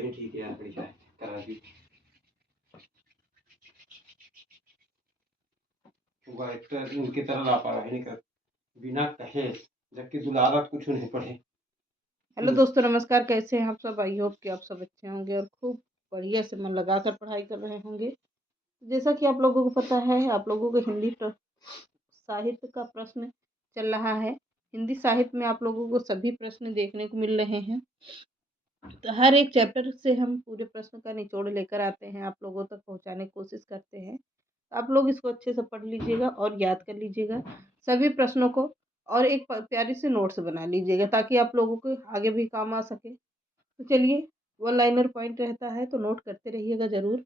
कहीं ठीक है यार, बड़ी चाय करा दी। वो एक्टर उनकी तरह लापरवाही नहीं कर, बिना कहे, जबकि दुलारा कुछ नहीं पढ़े। हेलो दोस्तों, नमस्कार। कैसे हैं आप सब? आई होप कि आप सब अच्छे होंगे और खूब बढ़िया से मन लगाकर पढ़ाई कर रहे होंगे। जैसा कि आप लोगों को पता है, आप लोगों को हिंदी साहित्य का प्रश्न चल रहा है। हिंदी साहित्य में आप लोगों को सभी प्रश्न देखने को मिल रहे हैं। तो हर एक चैप्टर से हम पूरे प्रश्न का निचोड़ लेकर आते हैं, आप लोगों तक पहुंचाने की कोशिश करते हैं। तो आप लोग इसको अच्छे से पढ़ लीजिएगा और याद कर लीजिएगा सभी प्रश्नों को, और एक प्यारी से नोट्स बना लीजिएगा ताकि आप लोगों को आगे भी काम आ सके। तो चलिए, वन लाइनर पॉइंट रहता है तो नोट करते रहिएगा ज़रूर।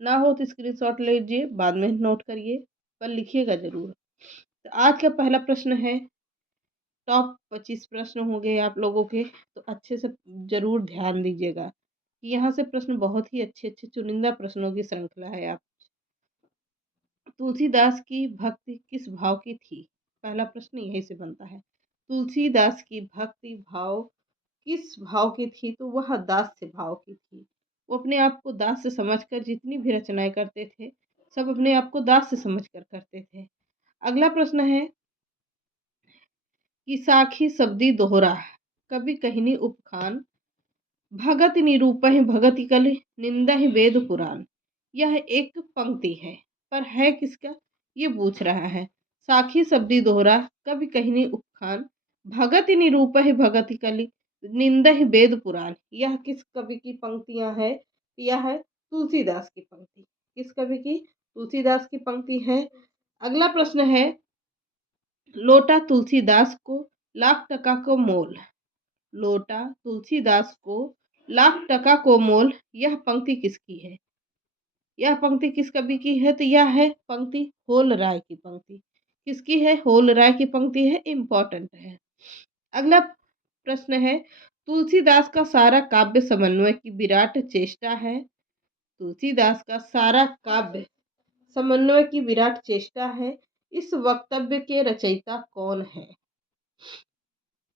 ना हो तो स्क्रीनशॉट लीजिए, बाद में नोट करिए, पर लिखिएगा ज़रूर। तो आज का पहला प्रश्न है, टॉप 25 प्रश्न होंगे आप लोगों के, तो अच्छे से ज़रूर ध्यान दीजिएगा कि यहाँ से प्रश्न बहुत ही अच्छे अच्छे चुनिंदा प्रश्नों की श्रृंखला है। आप तुलसीदास की भक्ति किस भाव की थी? पहला प्रश्न यही से बनता है। तुलसीदास की भक्ति भाव किस भाव की थी? तो वह दास्य भाव की थी। वो अपने आप को दास से समझकर जितनी भी रचनाएं करते थे, सब अपने आप को दास से समझकर करते थे। अगला प्रश्न है कि साखी शब्दी दोहरा कवि कहनी उपखान भगत निरूपहि भगति कल निंदहि वेद पुराण। यह एक पंक्ति है, पर है किसका ये पूछ रहा है। साखी शब्दी दोहरा कवि कहनी उपखान भगत निरूपहि भगति कलि निंदहि वेद पुराण। यह किस कवि की पंक्तियां है? यह है तुलसीदास की पंक्ति। किस कवि की? तुलसीदास की पंक्ति है। अगला प्रश्न है, लोटा तुलसीदास को लाख टका को मोल। लोटा तुलसीदास को लाख टका को मोल, यह पंक्ति किसकी है? यह पंक्ति किस कवि की है? तो यह है पंक्ति होल राय की पंक्ति। किसकी है? होल राय की पंक्ति है, इंपॉर्टेंट है। अगला प्रश्न है, तुलसीदास का सारा काव्य समन्वय की विराट चेष्टा है। तुलसीदास का सारा काव्य समन्वय की विराट चेष्टा है। इस वक्तव्य के रचयिता कौन है?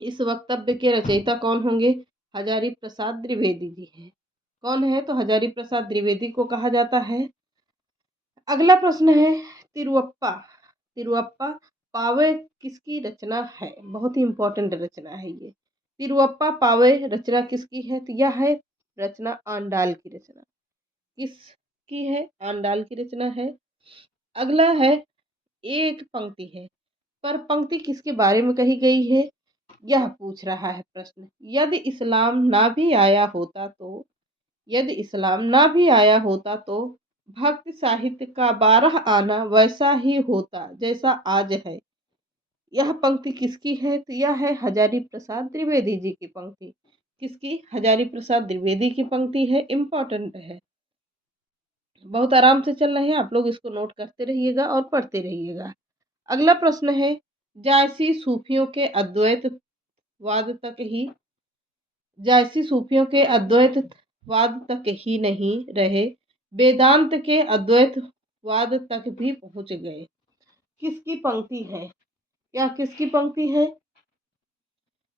इस वक्तव्य के रचयिता कौन होंगे? हजारी प्रसाद द्विवेदी जी हैं। कौन है? तो हजारी प्रसाद द्विवेदी को कहा जाता है। अगला प्रश्न है, तिरुअप्पा तिरुअप्पा पावे किसकी रचना है? बहुत ही इंपॉर्टेंट रचना है ये। तिरुअप्पा पावे रचना किसकी है? तो यह है रचना आंडाल की रचना। किसकी है? आंडाल की रचना है। अगला है, एक पंक्ति है, पर पंक्ति किसके बारे में कही गई है? यह पूछ रहा है प्रश्न। यदि इस्लाम ना भी आया होता तो यदि इस्लाम ना भी आया होता तो भक्ति साहित्य का 12 आना वैसा ही होता जैसा आज है। यह पंक्ति किसकी है? तो यह है हजारी प्रसाद द्विवेदी जी की पंक्ति। किसकी? हजारी प्रसाद द्विवेदी की पंक्ति है, इंपॉर्टेंट है। बहुत आराम से चल रहे हैं, आप लोग इसको नोट करते रहिएगा और पढ़ते रहिएगा। अगला प्रश्न है, जायसी सूफियों के अद्वैतवाद तक ही जायसी सूफियों के अद्वैतवाद तक ही नहीं रहे, वेदांत के अद्वैतवाद तक भी पहुंच गए। किसकी पंक्ति है? यह किसकी पंक्ति है?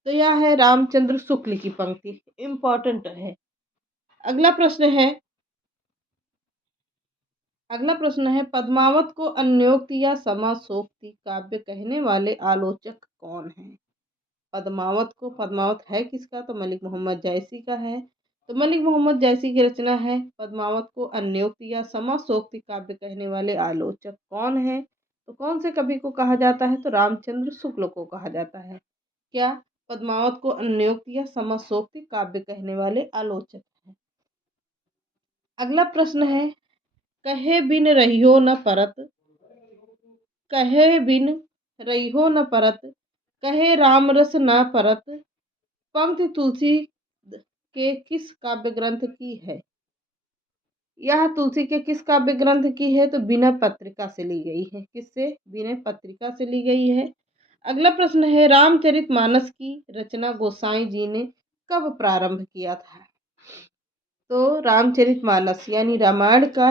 तो यह है रामचंद्र शुक्ल की पंक्ति, इंपॉर्टेंट है। अगला प्रश्न है अगला प्रश्न है, पद्मावत को अन्योक्ति या समासोक्ति काव्य कहने वाले आलोचक कौन हैं? पद्मावत है किसका? तो मलिक मोहम्मद जैसी का है। तो मलिक मोहम्मद जैसी की रचना है। पद्मावत को अन्योक्ति या समासोक्ति काव्य कहने वाले आलोचक कौन है? तो कौन से कवि को कहा जाता है? तो रामचंद्र शुक्ल को कहा जाता है। क्या? पद्मावत को अन्योक्ति या समासोक्ति काव्य कहने वाले आलोचक है। अगला प्रश्न है, कहे बिन रहियो न परत कहे बिन रहियो न परत कहे राम रस न परत पंक्ति तुलसी के किस काव्य ग्रंथ की है? यह तुलसी के किस काव्य ग्रंथ की है? तो विनय पत्रिका से ली गई है। किससे? विनय पत्रिका से ली गई है। अगला प्रश्न है, रामचरितमानस की रचना गोसाई जी ने कब प्रारंभ किया था? तो रामचरितमानस यानी रामायण का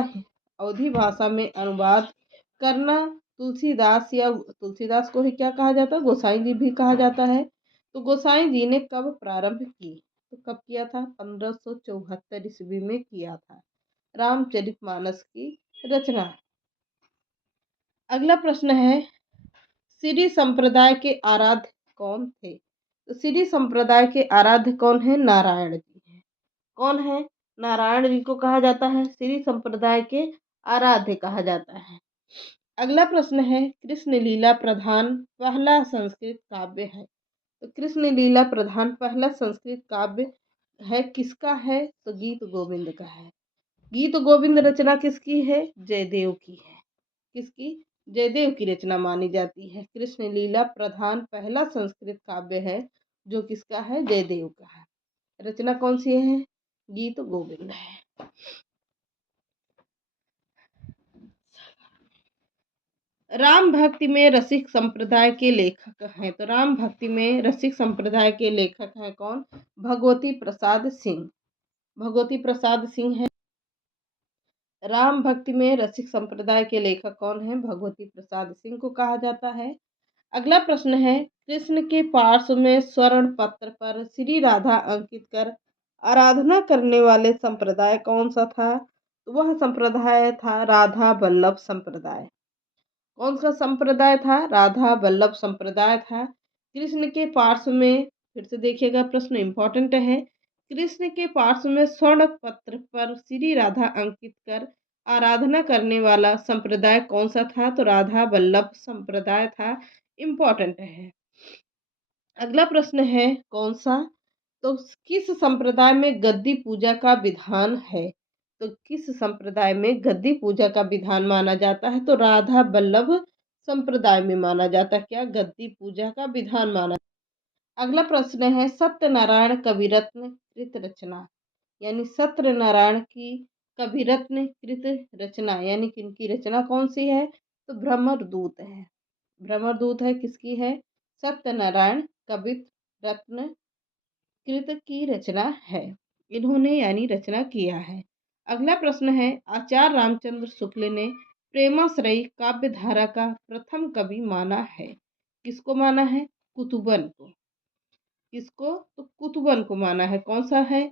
अवधी भाषा में अनुवाद करना तुलसीदास को ही क्या कहा जाता है? गोसाई जी भी कहा जाता है। तो गोसाई जी ने कब प्रारंभ की? तो कब किया था? 1574 ईस्वी में किया था रामचरितमानस की रचना। अगला प्रश्न है, सिरी संप्रदाय के आराध्य कौन थे? तो सिरी संप्रदाय के आराध्य कौन है? नारायण जी हैं। कौन है? नारायण जी को कहा जाता है सिरी संप्रदाय के आराध्य कहा जाता है। अगला प्रश्न है, कृष्ण लीला प्रधान पहला संस्कृत काव्य है। तो कृष्ण लीला प्रधान पहला संस्कृत काव्य है किसका है? तो गीत गोविंद का है। गीत गोविंद रचना किसकी है? जयदेव की है। किसकी? जयदेव की रचना मानी जाती है। कृष्ण लीला प्रधान पहला संस्कृत काव्य है जो किसका है? जयदेव का है। रचना कौन सी है? गीत गोविंद है। राम भक्ति में रसिक संप्रदाय के लेखक हैं। तो राम भक्ति में रसिक संप्रदाय के लेखक हैं कौन? भगवती प्रसाद सिंह। भगवती प्रसाद सिंह है। राम भक्ति में रसिक संप्रदाय के लेखक कौन है? भगवती प्रसाद सिंह को कहा जाता है। अगला प्रश्न है, कृष्ण के पार्श्व में स्वर्ण पत्र पर श्री राधा अंकित कर आराधना करने वाले संप्रदाय कौन सा था? तो वह संप्रदाय था राधा वल्लभ संप्रदाय। कौन सा संप्रदाय था? राधा वल्लभ संप्रदाय था। कृष्ण के पार्श्व में, फिर से देखिएगा प्रश्न इंपॉर्टेंट है, कृष्ण के पार्श्व में स्वर्ण पत्र पर श्री राधा अंकित कर आराधना करने वाला संप्रदाय कौन सा था? तो राधा वल्लभ संप्रदाय था। इम्पोर्टेंट है। अगला प्रश्न है कौन सा? तो किस संप्रदाय में गद्दी पूजा का विधान है? तो किस संप्रदाय में गद्दी पूजा का विधान माना जाता है? तो राधा वल्लभ संप्रदाय में माना जाता है। क्या? गद्दी पूजा का विधान माना। अगला प्रश्न है, सत्यनारायण कविरत्न कृत रचना, यानी सत्यनारायण की कविरत्न कृत रचना यानी किनकी रचना कौन सी है? तो भ्रमरदूत है। भ्रमरदूत है किसकी है? सत्यनारायण कवित रत्न कृत की रचना है। इन्होंने यानी रचना किया है। अगला प्रश्न है, आचार्य रामचंद्र शुक्ल ने प्रेमाश्रयी काव्य धारा का प्रथम कवि माना है। किसको माना है? कुतुबन को। किसको? तो कुतुबन को माना है। कौन सा है?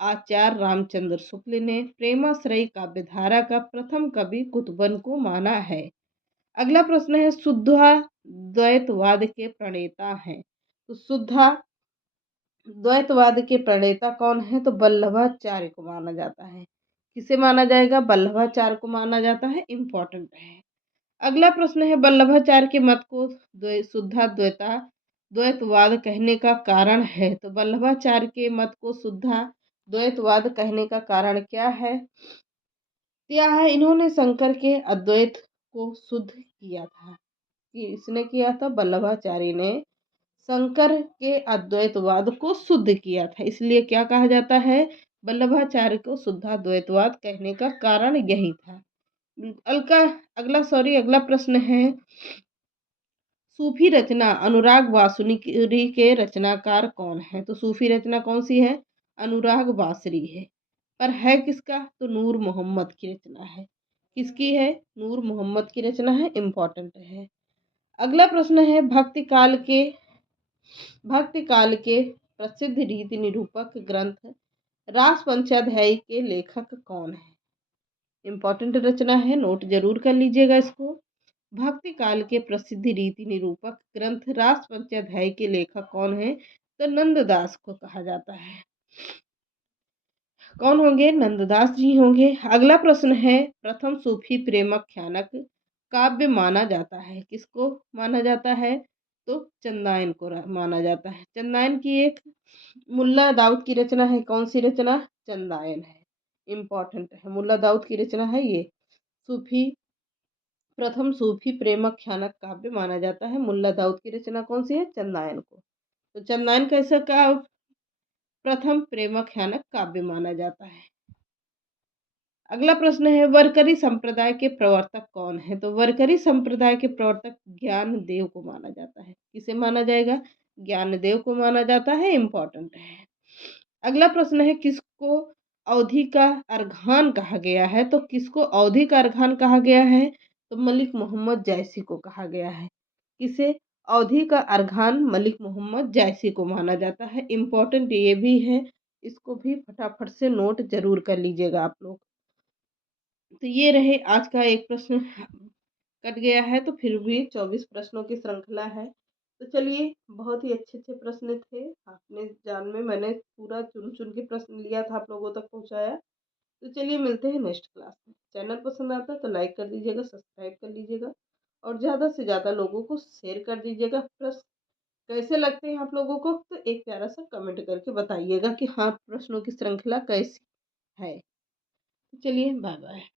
आचार्य रामचंद्र शुक्ल ने प्रेमाश्रयी काव्य धारा का प्रथम कवि कुतुबन को माना है। अगला प्रश्न है, शुद्धा द्वैतवाद के प्रणेता हैं। तो शुद्धा द्वैतवाद के प्रणेता कौन है? तो वल्लभाचार्य को माना जाता है। किसे माना जाएगा? वल्लभाचार्य को माना जाता है। इम्पोर्टेंट है। अगला प्रश्न है, वल्लभाचार्य के मत को शुद्धा द्वैतवाद कहने का कारण है। तो वल्लभाचार्य के मत को शुद्धा द्वैतवाद कहने का कारण क्या है? क्या है? इन्होंने शंकर के अद्वैत को शुद्ध किया था। इसने किया था? वल्लभाचार्य ने शंकर के अद्वैतवाद को शुद्ध किया था, इसलिए क्या कहा जाता है? वल्लभाचार्य को शुद्धाद्वैतवाद कहने का कारण यही था। अगला प्रश्न है, सूफी रचना अनुराग बांसुरी के रचनाकार कौन है? तो सूफी रचना कौन सी है? अनुराग बांसुरी है। पर है किसका? तो नूर मोहम्मद की रचना है। किसकी है? नूर मोहम्मद की रचना है। इम्पोर्टेंट है। अगला प्रश्न है, भक्ति काल के प्रसिद्ध रीति निरूपक ग्रंथ रास पंचाध्यायी के लेखक कौन है? इम्पोर्टेंट रचना है, नोट जरूर कर लीजिएगा इसको। भक्ति काल के प्रसिद्ध रीति निरूपक ग्रंथ रास पंचाध्यायी के लेखक कौन है? तो नंददास को कहा जाता है। कौन होंगे? नंददास जी होंगे। अगला प्रश्न है, प्रथम सूफी प्रेमाख्यानक काव्य माना जाता है। किसको माना जाता है? तो चंदायन को माना जाता है। चंदायन की एक मुल्ला दाऊद की रचना है। कौन सी रचना? चंदायन है। इम्पोर्टेंट है, मुल्ला दाऊद की रचना है ये। प्रथम सूफी प्रेमाख्यानक काव्य माना जाता है। मुल्ला दाऊद की रचना कौन सी है? चंदायन को। तो चंदायन कैसा का प्रथम प्रेमाख्यानक काव्य माना जाता है। अगला प्रश्न है, वरकरी संप्रदाय के प्रवर्तक कौन है? तो वरकरी संप्रदाय के प्रवर्तक ज्ञानदेव को माना जाता है। किसे माना जाएगा? ज्ञानदेव को माना जाता है। इम्पोर्टेंट है। अगला प्रश्न है, किसको अवधि का अर्घान कहा गया है? तो किसको अवधि का अर्घान कहा गया है? तो मलिक मोहम्मद जैसी को कहा गया है। किसे? अवधी का अरघान मलिक मोहम्मद जैसी को माना जाता है। इम्पोर्टेंट ये भी है, इसको भी फटाफट से नोट जरूर कर लीजिएगा आप लोग। तो ये रहे आज का एक प्रश्न कट गया है, तो फिर भी 24 प्रश्नों की श्रृंखला है। तो चलिए, बहुत ही अच्छे प्रश्न थे। आपने जान में मैंने पूरा चुन चुन के प्रश्न लिया था, आप लोगों तक पहुंचाया। तो चलिए मिलते हैं नेक्स्ट क्लास में। चैनल पसंद आता है तो लाइक कर दीजिएगा, सब्सक्राइब कर लीजिएगा और ज़्यादा से ज़्यादा लोगों को शेयर कर दीजिएगा। प्लस कैसे लगते हैं आप लोगों को, तो एक प्यारा सा कमेंट करके बताइएगा कि हाँ, प्रश्नों की श्रृंखला कैसी है। तो चलिए, बाय बाय।